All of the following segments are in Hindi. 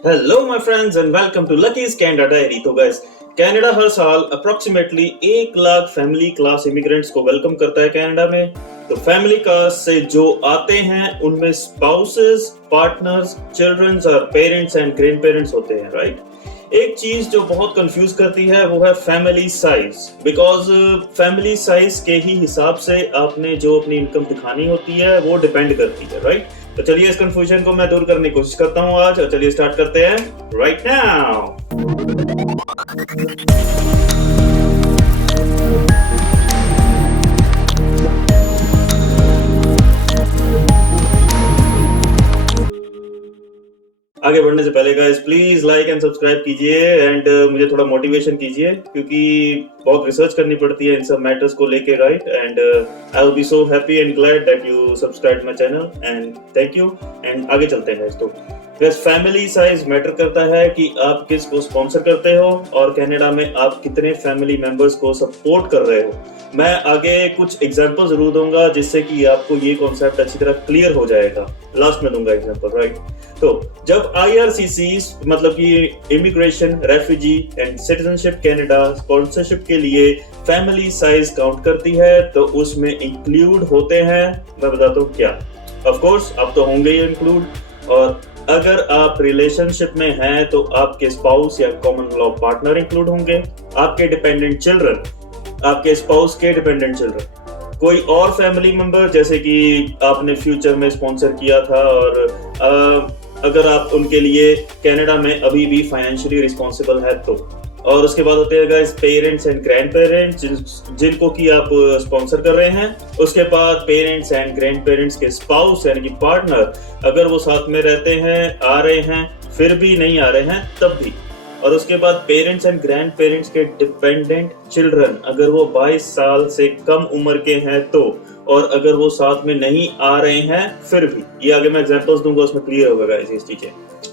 Hello my friends and welcome to Lucky's Canada diary. तो गाइस, कनाडा हर साल approximately 1 lakh family class immigrants को वेलकम करता है कनाडा में। तो फैमिली क्लास से जो आते हैं उनमें स्पाउसेस, पार्टनर्स, चिल्ड्रंस और पेरेंट्स एंड ग्रैंड पेरेंट्स होते हैं, राइट। एक चीज जो बहुत कंफ्यूज करती है वो है family size, because family size के ही हिसाब से आपने जो अपनी इनकम दिखानी होती है वो डिपेंड करती है, राइट। तो चलिए इस कंफ्यूजन को मैं दूर करने की कोशिश करता हूँ आज, और चलिए स्टार्ट करते हैं राइट नाउ। आगे बढ़ने से पहले guys please like and subscribe कीजिए एंड मुझे थोड़ा मोटिवेशन कीजिए, क्योंकि बहुत रिसर्च करनी पड़ती है इन सब मैटर्स को लेके, right. And I will B so happy and glad that you subscribe my channel and thank you. And आगे चलते हैं गाइस। तो फैमिली साइज मैटर करता है कि आप किस को स्पॉन्सर करते हो और कनाडा में आप कितने फैमिली मेंबर्स को सपोर्ट कर रहे हो। मैं आगे कुछ एग्जांपल जरूर दूंगा जिससे कि आपको ये कॉन्सेप्ट अच्छी तरह क्लियर हो जाएगा। लास्ट में दूंगा एग्जांपल, राइट। तो जब IRCC मतलब कि immigration, refugee and citizenship Canada sponsorship के लिए फैमिली साइज काउंट करती है तो उसमें इंक्लूड होते हैं, मैं बताता हूँ क्या। ऑफ कोर्स अब तो होंगे ही इंक्लूड, और अगर आप रिलेशनशिप में हैं तो आपके स्पाउस या कॉमन लॉ पार्टनर इंक्लूड होंगे, आपके डिपेंडेंट चिल्ड्रन, आपके स्पाउस के डिपेंडेंट चिल्ड्रन, कोई और फैमिली मेंबर जैसे कि आपने फ्यूचर में स्पॉन्सर किया था, और अगर आप उनके लिए कनाडा में अभी भी फाइनेंशियली रिस्पॉन्सिबल है तो। और उसके बाद होते हैं guys parents and grand parents जिनको कि आप स्पॉन्सर कर रहे हैं। उसके बाद पेरेंट्स एंड ग्रैंड पेरेंट्स के स्पाउस यानी कि पार्टनर, अगर वो साथ में रहते हैं, आ रहे हैं, फिर भी नहीं आ रहे हैं तब भी। और उसके बाद पेरेंट्स एंड ग्रैंड पेरेंट्स के डिपेंडेंट चिल्ड्रन, अगर वो 22 साल से कम उम्र के हैं तो, और अगर वो साथ में नहीं आ रहे हैं फिर भी। ये आगे मैं एग्जांपल्स दूंगा, उसमें क्लियर होगा गाइस चीजें।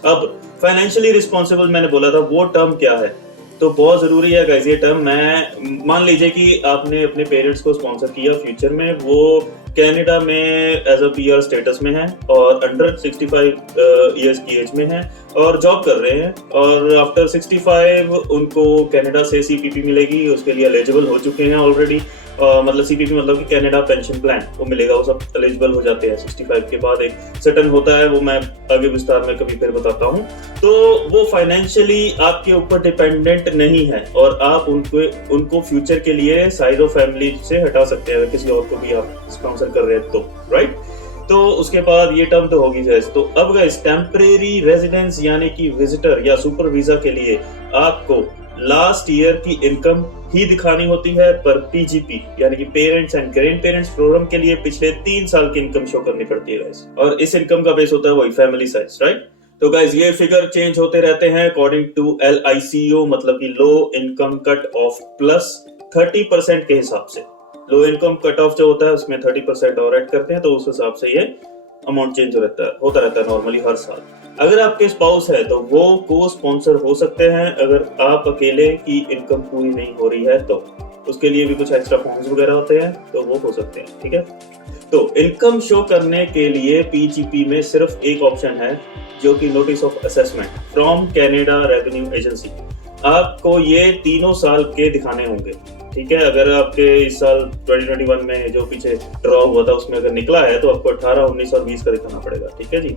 अब फाइनेंशियली रिस्पॉन्सिबल मैंने बोला था, वो टर्म क्या है तो बहुत जरूरी है गाइस ये टर्म। मैं मान लीजिए कि आपने अपने पेरेंट्स को स्पॉन्सर किया फ्यूचर में, वो कनाडा में एज अ पीआर स्टेटस में है और अंडर 65 इयर्स की एज में है और जॉब कर रहे हैं, और आफ्टर 65 उनको कनाडा से सीपीपी मिलेगी, उसके लिए एलिजिबल हो चुके हैं ऑलरेडी। मतलब सीपीपी मतलब कि कनाडा पेंशन प्लान वो मिलेगा, वो सब एलिजिबल हो जाते हैं 65 के बाद। एक सेटन होता है, वो मैं आगे विस्तार में कभी फिर बताता हूँ। तो वो फाइनेंशियली आपके ऊपर डिपेंडेंट नहीं है और आप उनको फ्यूचर के लिए साइज ऑफ फैमिली से हटा सकते हैं अगर किसी और को भी आप स्पॉन्सर कर रहे हैं तो, राइट। तो उसके बाद ये टर्म तो होगी गाइस। तो अब गाइस टेम्परेरी रेजिडेंस यानी कि विजिटर या सुपर वीजा के लिए आपको लास्ट ईयर की इनकम ही दिखानी होती है, पर पीजीपी यानी कि parents and grand parents programme के लिए पिछले 3 साल की इनकम शो करनी पड़ती है गाइस, और इस इनकम का बेस होता है वही फैमिली साइज, राइट। तो गाइस ये फिगर चेंज होते रहते हैं अकॉर्डिंग टू LICO, मतलब कि low income cut off plus 30% के हिसाब से। लो इनकम कट ऑफ जो होता है उसमें 30% और ऐड करते हैं, तो उस हिसाब से ये अमाउंट चेंज होता रहता है नॉर्मली हर साल। अगर आपके स्पाउस है तो वो को स्पॉन्सर हो सकते हैं, अगर आप अकेले की इनकम पूरी नहीं हो रही है तो उसके लिए भी कुछ एक्स्ट्रा फॉर्म्स वगैरह होते हैं, तो वो हो सकते हैं, ठीक है। तो इनकम शो करने के लिए पीजीपी में सिर्फ एक ऑप्शन है, जो कि notice of assessment from Canada revenue agency. आपको ये तीनों साल के दिखाने होंगे, ठीक है। अगर आपके इस साल 2021 में जो पीछे ड्रॉ हुआ था उसमें अगर निकला है तो आपको 18, 19 और 20 का दिखाना पड़ेगा, ठीक है जी।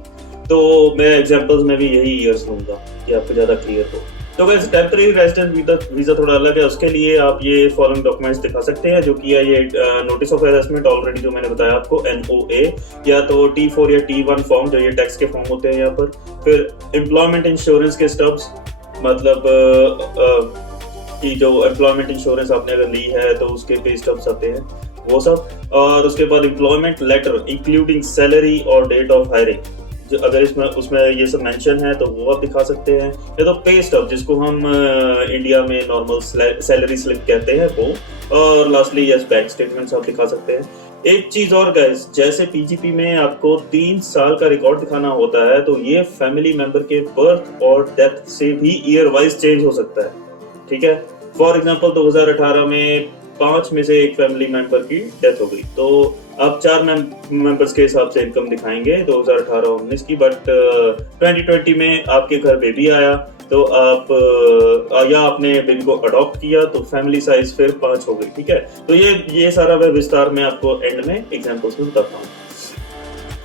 तो मैं एग्जांपल्स में भी यही ईयर्स लूंगा कि आपको ज्यादा क्लियर हो। तो वैसे टेम्परेरी रेजिडेंट वीजा थोड़ा अलग है, उसके लिए आप ये फॉलोइंग डॉक्यूमेंट्स दिखा सकते हैं, जो कि है ये नोटिस ऑफ असेसमेंट ऑलरेडी जो मैंने बताया आपको, NOA, या तो T4 या T1 फॉर्म, जो ये टैक्स के फॉर्म होते हैं यहाँ पर। फिर एम्प्लॉयमेंट इंश्योरेंस के स्टब्स, मतलब कि जो एम्प्लॉयमेंट इंश्योरेंस आपने अगर ली है तो उसके पे स्टब्स आते हैं, वो सब। और उसके बाद एम्प्लॉयमेंट लेटर इंक्लूडिंग सैलरी और डेट ऑफ हायरिंग, जो अगर उसमें ये सब मेंशन है तो वो आप दिखा सकते हैं, या तो पे स्टब जिसको हम इंडिया में नॉर्मल सैलरी स्लिप कहते हैं वो। और लास्टली यस बैंक स्टेटमेंट्स आप दिखा सकते हैं। एक चीज और गाइस, जैसे पीजीपी में आपको 3 साल का रिकॉर्ड दिखाना होता है, तो ये फैमिली मेंबर के बर्थ और डेथ से भी ईयर वाइज चेंज हो सकता है, ठीक है। फॉर एग्जांपल 2018 में 5 में से एक फैमिली मेंबर की डेथ हो गई, तो आप 4 मेंबर्स के हिसाब से इनकम दिखाएंगे 2018-19 की, बट 2020 में आपके घर बेबी आया तो आप या आपने बेबी को अडॉप्ट किया तो फैमिली साइज फिर 5 हो गई, ठीक है। तो ये सारा मैं विस्तार में आपको एंड में एग्जांपल्स में बताता हूँ।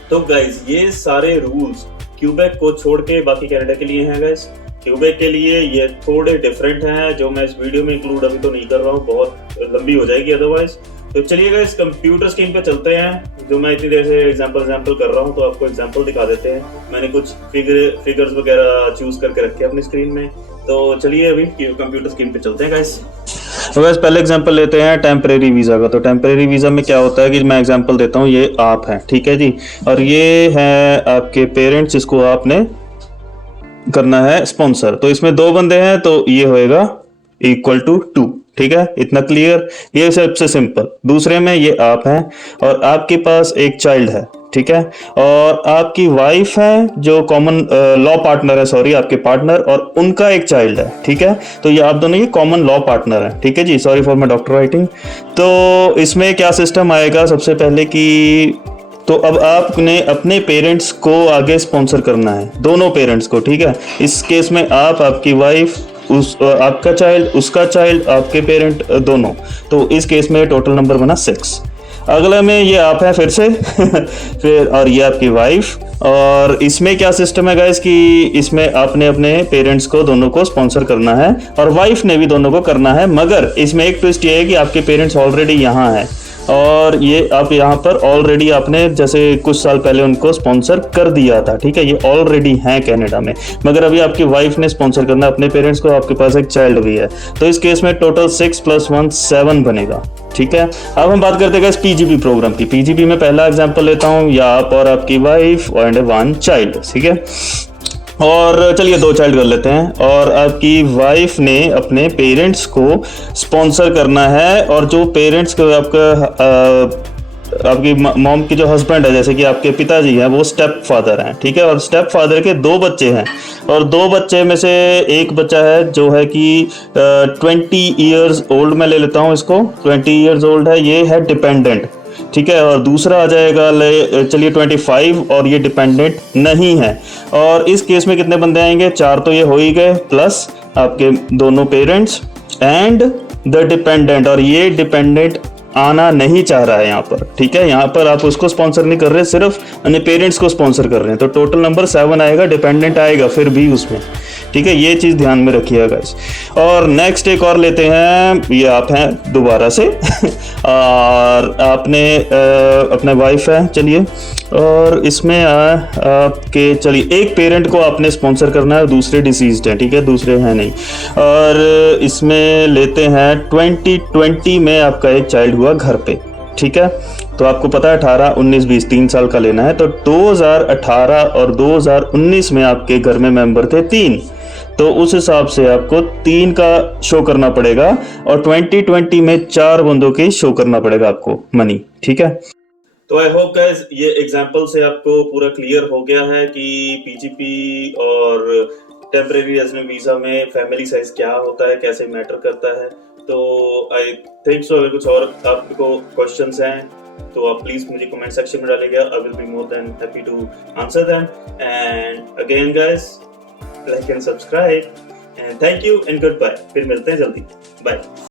तो गाइज ये सारे रूल्स क्यूबेक को छोड़ के बाकी कनाडा के लिए हैं गाइज। क्यूबेक के लिए ये थोड़े डिफरेंट हैं जो मैं इस वीडियो में इंक्लूड अभी तो नहीं कर रहा हूँ, बहुत लंबी हो जाएगी अदरवाइज। तो चलिए गाइस कंप्यूटर स्क्रीन पे चलते हैं। जो मैं इतनी देर से एग्जांपल कर रहा हूँ तो आपको एग्जांपल दिखा देते हैं। मैंने कुछ फिगर्स वगैरह चूज करके रखे अपनी स्क्रीन में। तो चलिए अभी कंप्यूटर स्क्रीन पे चलते हैं गाइस। तो गाइस पहले एग्जांपल लेते हैं टेम्परेरी वीज़ा का। तो टेम्परेरी वीज़ा में क्या होता है कि मैं एग्जांपल देता हूँ, ये आप हैं, ठीक है जी, और ये है आपके पेरेंट्स, जिसको आपने करना है स्पॉन्सर। तो इसमें 2 बंदे हैं तो ये होएगा इक्वल टू 2, ठीक है, इतना क्लियर, ये सबसे सिंपल। दूसरे में ये आप हैं और आपके पास एक चाइल्ड है, ठीक है, और आपकी वाइफ है जो कॉमन लॉ पार्टनर है, सॉरी आपके पार्टनर, और उनका एक चाइल्ड है, ठीक है। तो ये आप दोनों ये कॉमन लॉ पार्टनर है, ठीक है जी, sorry for my doctor writing. तो इसमें क्या सिस्टम आएगा सबसे पहले कि तो अब आपने अपने पेरेंट्स को आगे स्पॉन्सर करना है, दोनों पेरेंट्स को, ठीक है। इस केस में आप, आपकी वाइफ, आपका चाइल्ड, उसका चाइल्ड, आपके पेरेंट, दोनों। तो इस केस में टोटल नंबर बना 6। अगला में ये आप है फिर से फिर, और ये आपकी वाइफ। और इसमें क्या सिस्टम है गाइस कि इसमें आपने अपने पेरेंट्स को दोनों को स्पॉन्सर करना है और वाइफ ने भी दोनों को करना है, मगर इसमें एक ट्विस्ट ये है कि आपके पेरेंट्स ऑलरेडी यहाँ हैं और ये आप यहाँ पर ऑलरेडी आपने जैसे कुछ साल पहले उनको स्पॉन्सर कर दिया था, ठीक है, ये ऑलरेडी हैं कनाडा में, मगर अभी आपकी वाइफ ने स्पॉन्सर करना अपने पेरेंट्स को, आपके पास एक चाइल्ड भी है। तो इस केस में टोटल 6 + 1 7 बनेगा, ठीक है। अब हम बात करते हैं पीजीपी प्रोग्राम की। पीजीपी में पहला एग्जांपल लेता हूँ, या आप और आपकी वाइफ एंड 1 चाइल्ड, ठीक है। और चलिए 2 चाइल्ड कर लेते हैं। और आपकी वाइफ ने अपने पेरेंट्स को स्पॉन्सर करना है, और जो पेरेंट्स को आपकी मॉम की जो हस्बैंड है, जैसे कि आपके पिताजी हैं, वो स्टेप फादर हैं, ठीक है। और स्टेप फादर के 2 बच्चे हैं, और 2 बच्चे में से एक बच्चा है जो है कि 20 ईयर्स ओल्ड, मैं ले लेता हूँ इसको, 20 ईयर्स ओल्ड है, ये है डिपेंडेंट, ठीक है। और दूसरा आ जाएगा चलिए 25, और ये डिपेंडेंट नहीं है। और इस केस में कितने बंदे आएंगे? 4 तो ये हो ही गए, प्लस आपके दोनों पेरेंट्स एंड द डिपेंडेंट, और ये डिपेंडेंट आना नहीं चाह रहा है यहाँ पर, ठीक है। यहाँ पर आप उसको स्पॉन्सर नहीं कर रहे, सिर्फ अपने पेरेंट्स को स्पॉन्सर कर रहे हैं। तो टोटल नंबर 7 आएगा, डिपेंडेंट आएगा फिर भी उसमें, ठीक है। ये चीज़ ध्यान में रखिएगा गाइस। और नेक्स्ट एक और लेते हैं, ये आप हैं दोबारा से और आपने अपने वाइफ है, चलिए, और इसमें आपके, चलिए, एक पेरेंट को आपने स्पॉन्सर करना है, दूसरे डिसीज्ड हैं, ठीक है, दूसरे हैं नहीं। और इसमें लेते हैं 2020 में आपका एक चाइल्ड हुआ घर पे, ठीक है। तो आपको पता है 18, 19, 20 3 साल का लेना है। तो 2018 और 2019 में आपके घर में मेंबर थे 3, तो उस हिसाब से आपको 3 का शो करना पड़ेगा, और 2020 में 4 बंदों के शो करना पड़ेगा आपको मनी, ठीक है। तो आई होप गाइस ये एग्जांपल से आपको पूरा क्लियर हो गया है कि पीजीपी और टेम्परेरी रेजिडेंट वीजा में फैमिली साइज क्या होता है, कैसे मैटर करता है। तो आई थिंक सो, अगर कुछ और आपको क्वेश्चंस हैं तो आप प्लीज मुझे कमेंट सेक्शन में डालिएगा। I will be more than happy to answer them. And again guys, like and subscribe, and thank you and good bye. फिर मिलते हैं जल्दी, बाय।